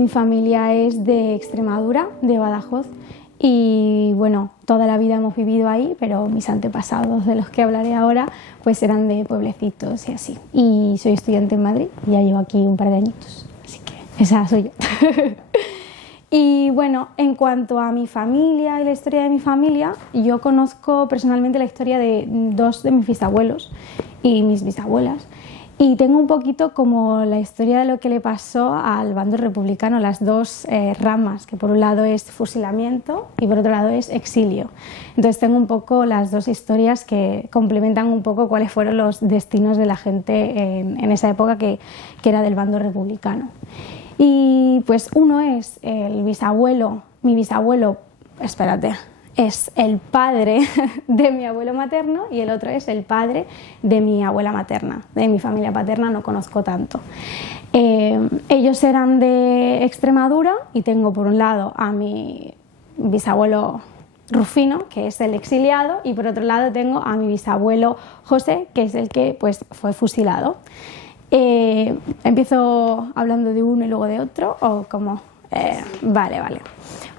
Mi familia es de Extremadura, de Badajoz, y bueno, toda la vida hemos vivido ahí, pero mis antepasados, de los que hablaré ahora, pues eran de pueblecitos y así. Y soy estudiante en Madrid, y ya llevo aquí un par de añitos, así que esa soy yo. Y bueno, en cuanto a mi familia y la historia de mi familia, yo conozco personalmente la historia de dos de mis bisabuelos y mis bisabuelas. Y tengo un poquito como la historia de lo que le pasó al bando republicano, las dos ramas, que por un lado es fusilamiento y por otro lado es exilio. Entonces tengo un poco las dos historias que complementan un poco cuáles fueron los destinos de la gente en esa época que era del bando republicano. Y pues uno es el bisabuelo, mi bisabuelo, espérate, es el padre de mi abuelo materno y el otro es el padre de mi abuela materna. De mi familia paterna no conozco tanto. Ellos eran de Extremadura y tengo por un lado a mi bisabuelo Rufino, que es el exiliado, y por otro lado tengo a mi bisabuelo José, que es el que pues, fue fusilado. ¿Empiezo hablando de uno y luego de otro o cómo? Vale.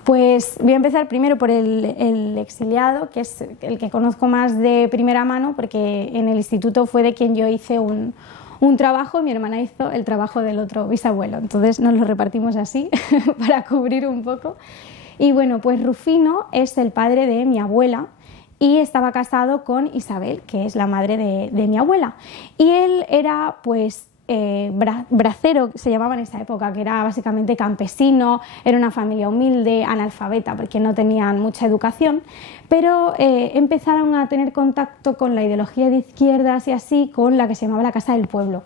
Pues voy a empezar primero por el exiliado, que es el que conozco más de primera mano, porque en el instituto fue de quien yo hice un trabajo y mi hermana hizo el trabajo del otro bisabuelo. Entonces nos lo repartimos así para cubrir un poco. Y bueno, pues Rufino es el padre de mi abuela y estaba casado con Isabel, que es la madre de mi abuela. Y él era pues bracero, se llamaba en esa época, que era básicamente campesino, era una familia humilde, analfabeta, porque no tenían mucha educación, pero empezaron a tener contacto con la ideología de izquierdas y así, con la que se llamaba la Casa del Pueblo.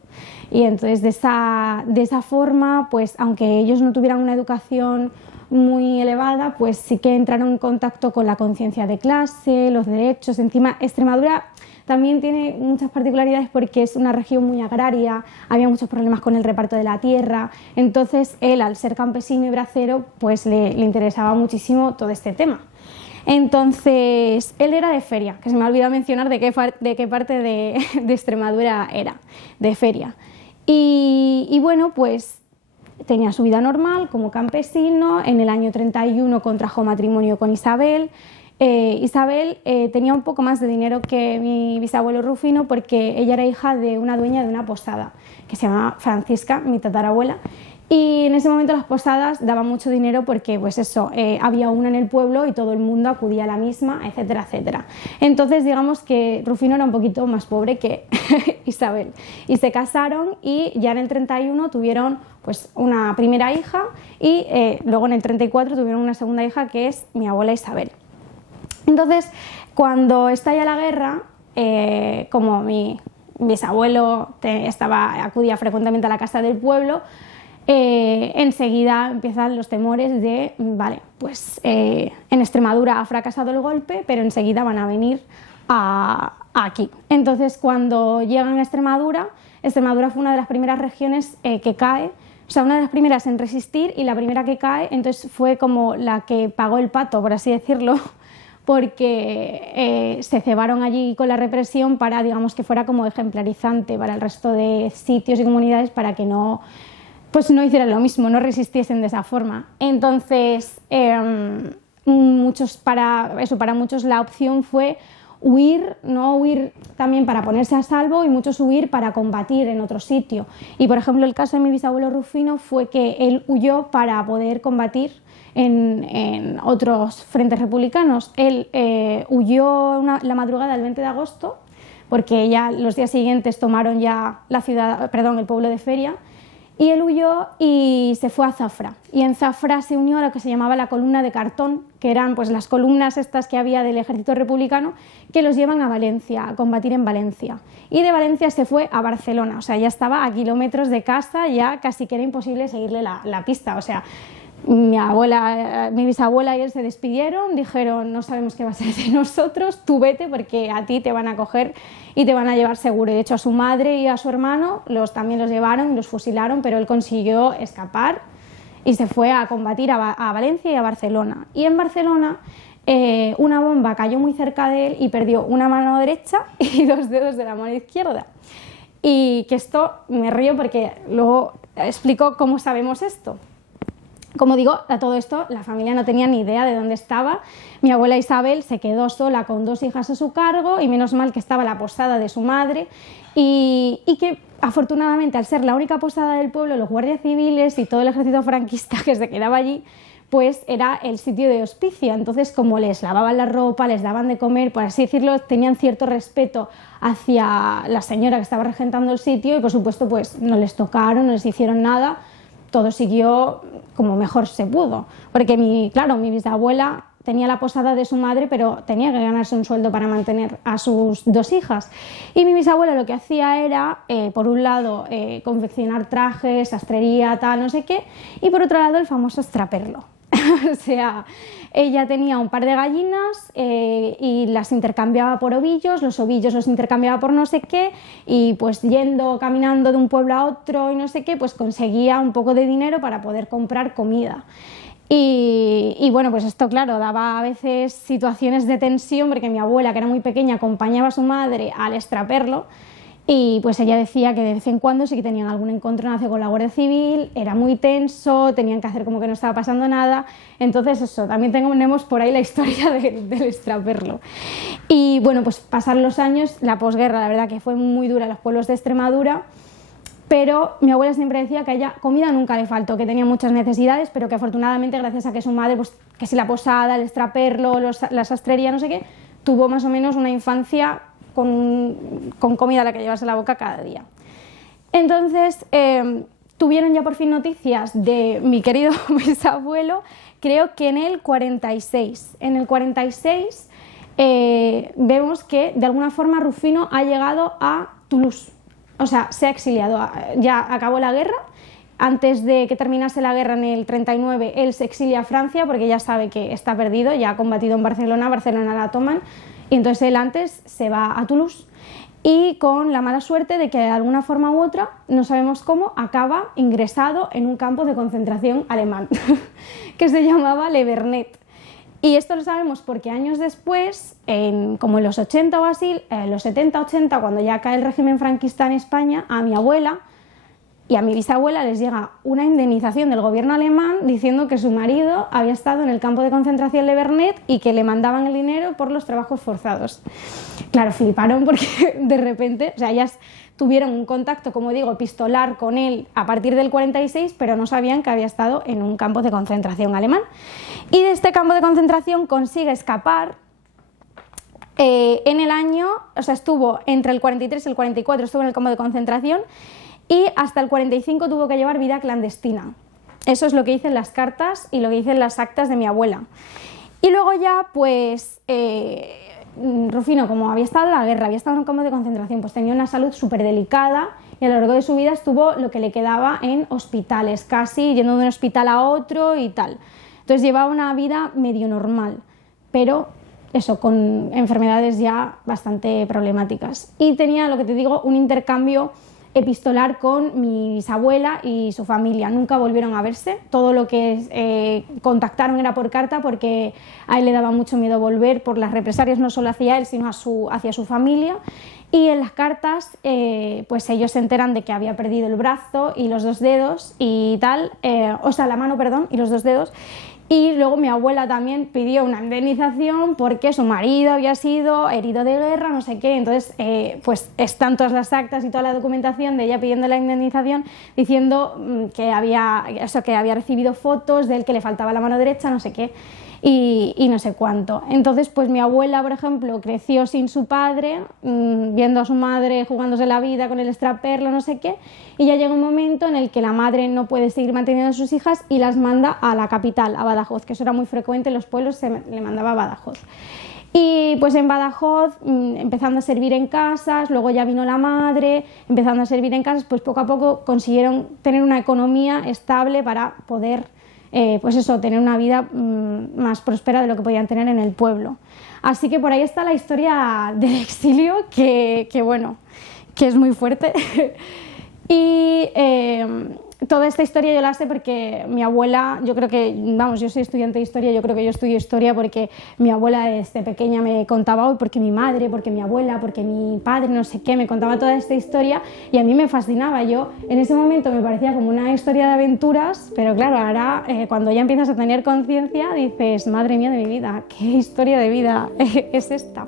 Y entonces de esa forma, pues aunque ellos no tuvieran una educación muy elevada, pues sí que entraron en contacto con la conciencia de clase, los derechos. Encima, Extremadura también tiene muchas particularidades porque es una región muy agraria, había muchos problemas con el reparto de la tierra, entonces él, al ser campesino y bracero, pues le interesaba muchísimo todo este tema. Entonces, él era de Feria, que se me ha olvidado mencionar de qué parte de Extremadura era, de Feria. Y bueno, pues tenía su vida normal como campesino. En el año 31 contrajo matrimonio con Isabel. Isabel tenía un poco más de dinero que mi bisabuelo Rufino porque ella era hija de una dueña de una posada que se llamaba Francisca, mi tatarabuela, y en ese momento las posadas daban mucho dinero porque pues eso, había una en el pueblo y todo el mundo acudía a la misma, etcétera, etcétera. Entonces digamos que Rufino era un poquito más pobre que Isabel y se casaron y ya en el 31 tuvieron pues una primera hija y luego en el 34 tuvieron una segunda hija que es mi abuela Isabel. Entonces, cuando estalla la guerra, como mi bisabuelo acudía frecuentemente a la casa del pueblo, enseguida empiezan los temores de, vale, pues en Extremadura ha fracasado el golpe, pero enseguida van a venir aquí. Entonces, cuando llegan a Extremadura fue una de las primeras regiones que cae, o sea, una de las primeras en resistir y la primera que cae, entonces fue como la que pagó el pato, por así decirlo, porque se cebaron allí con la represión para, digamos, que fuera como ejemplarizante para el resto de sitios y comunidades para que no hicieran lo mismo, no resistiesen de esa forma. Entonces, para muchos la opción fue huir, no huir también para ponerse a salvo y muchos huir para combatir en otro sitio. Y, por ejemplo, el caso de mi bisabuelo Rufino fue que él huyó para poder combatir en otros frentes republicanos. Él huyó la madrugada del 20 de agosto porque ya los días siguientes tomaron ya el pueblo de Feria, y él huyó y se fue a Zafra, y en Zafra se unió a lo que se llamaba la columna de cartón, que eran pues las columnas estas que había del ejército republicano que los llevan a Valencia, a combatir en Valencia, y de Valencia se fue a Barcelona, o sea, ya estaba a kilómetros de casa, ya casi que era imposible seguirle la pista, o sea, mi bisabuela y él se despidieron, dijeron no sabemos qué va a ser de nosotros, tú vete porque a ti te van a coger y te van a llevar seguro. Y de hecho a su madre y a su hermano también los llevaron y los fusilaron, pero él consiguió escapar y se fue a combatir a Valencia y a Barcelona. Y en Barcelona una bomba cayó muy cerca de él y perdió una mano derecha y 2 dedos de la mano izquierda. Y que esto me río porque luego explico cómo sabemos esto. Como digo, a todo esto la familia no tenía ni idea de dónde estaba. Mi abuela Isabel se quedó sola con 2 hijas a su cargo y menos mal que estaba la posada de su madre y que afortunadamente, al ser la única posada del pueblo, los guardias civiles y todo el ejército franquista que se quedaba allí, pues era el sitio de hospicio. Entonces, como les lavaban la ropa, les daban de comer, por así decirlo, tenían cierto respeto hacia la señora que estaba regentando el sitio y, por supuesto, pues no les tocaron, no les hicieron nada. Todo siguió como mejor se pudo, porque mi bisabuela tenía la posada de su madre, pero tenía que ganarse un sueldo para mantener a sus 2 hijas. Y mi bisabuela lo que hacía era, por un lado, confeccionar trajes, sastrería, tal, no sé qué, y por otro lado el famoso extraperlo. O sea, ella tenía un par de gallinas y las intercambiaba por ovillos, los ovillos los intercambiaba por no sé qué y pues caminando de un pueblo a otro y no sé qué, pues conseguía un poco de dinero para poder comprar comida. Y bueno, pues esto claro, daba a veces situaciones de tensión porque mi abuela, que era muy pequeña, acompañaba a su madre al extraperlo. Y pues ella decía que de vez en cuando sí que tenían algún encontronazo con la Guardia Civil, era muy tenso, tenían que hacer como que no estaba pasando nada. Entonces eso, también tenemos por ahí la historia del extraperlo. Y bueno, pues pasaron los años, la posguerra la verdad que fue muy dura en los pueblos de Extremadura, pero mi abuela siempre decía que a ella comida nunca le faltó, que tenía muchas necesidades, pero que afortunadamente gracias a que su madre, pues que si la posada, el extraperlo, la sastrería, no sé qué, tuvo más o menos una infancia con comida a la que llevarse a la boca cada día. Entonces, tuvieron ya por fin noticias de mi querido bisabuelo, creo que en el 46. En el 46 vemos que de alguna forma Rufino ha llegado a Toulouse, o sea, se ha exiliado, ya acabó la guerra. Antes de que terminase la guerra en el 39, él se exilia a Francia porque ya sabe que está perdido, ya ha combatido en Barcelona, Barcelona la toman, y entonces él antes se va a Toulouse y con la mala suerte de que de alguna forma u otra, no sabemos cómo, acaba ingresado en un campo de concentración alemán que se llamaba Le Vernet. Y esto lo sabemos porque años después, como en los 80 o así, los 70-80, cuando ya cae el régimen franquista en España, a mi abuela y a mi bisabuela les llega una indemnización del gobierno alemán diciendo que su marido había estado en el campo de concentración Le Vernet y que le mandaban el dinero por los trabajos forzados. Claro, fliparon porque de repente, o sea, ellas tuvieron un contacto, como digo, epistolar con él a partir del 46, pero no sabían que había estado en un campo de concentración alemán. Y de este campo de concentración consigue escapar en el año, o sea, estuvo entre el 43 y el 44, estuvo en el campo de concentración, y hasta el 45 tuvo que llevar vida clandestina. Eso es lo que dicen las cartas y lo que dicen las actas de mi abuela. Y luego ya, pues, Rufino, como había estado en la guerra, había estado en un campo de concentración, pues tenía una salud súper delicada y a lo largo de su vida estuvo lo que le quedaba en hospitales, casi yendo de un hospital a otro y tal. Entonces llevaba una vida medio normal, pero eso, con enfermedades ya bastante problemáticas. Y tenía, lo que te digo, un intercambio epistolar con mi bisabuela y su familia. Nunca volvieron a verse, todo lo que contactaron era por carta porque a él le daba mucho miedo volver por las represalias no solo hacia él sino hacia su familia, y en las cartas pues ellos se enteran de que había perdido el brazo y los 2 dedos y tal, o sea la mano, perdón, y los 2 dedos. Y luego mi abuela también pidió una indemnización porque su marido había sido herido de guerra, no sé qué. Entonces, pues están todas las actas y toda la documentación de ella pidiendo la indemnización, diciendo que había recibido fotos de él que le faltaba la mano derecha, no sé qué, y no sé cuánto. Entonces, pues mi abuela, por ejemplo, creció sin su padre, viendo a su madre jugándose la vida con el extraperlo, no sé qué, y ya llega un momento en el que la madre no puede seguir manteniendo a sus hijas y las manda a la capital, a Badajoz, que eso era muy frecuente en los pueblos, le mandaba a Badajoz. Y pues en Badajoz, empezando a servir en casas, luego ya vino la madre, empezando a servir en casas, pues poco a poco consiguieron tener una economía estable para poder pues eso, tener una vida más próspera de lo que podían tener en el pueblo. Así que por ahí está la historia del exilio, que bueno, que es muy fuerte. Y toda esta historia yo la sé porque mi abuela, yo creo que, vamos, yo soy estudiante de historia, yo creo que yo estudio historia porque mi abuela desde pequeña me contaba hoy, porque mi madre, porque mi abuela, porque mi padre, no sé qué, me contaba toda esta historia y a mí me fascinaba. Yo en ese momento me parecía como una historia de aventuras, pero claro, ahora cuando ya empiezas a tener conciencia dices, madre mía de mi vida, ¿qué historia de vida es esta?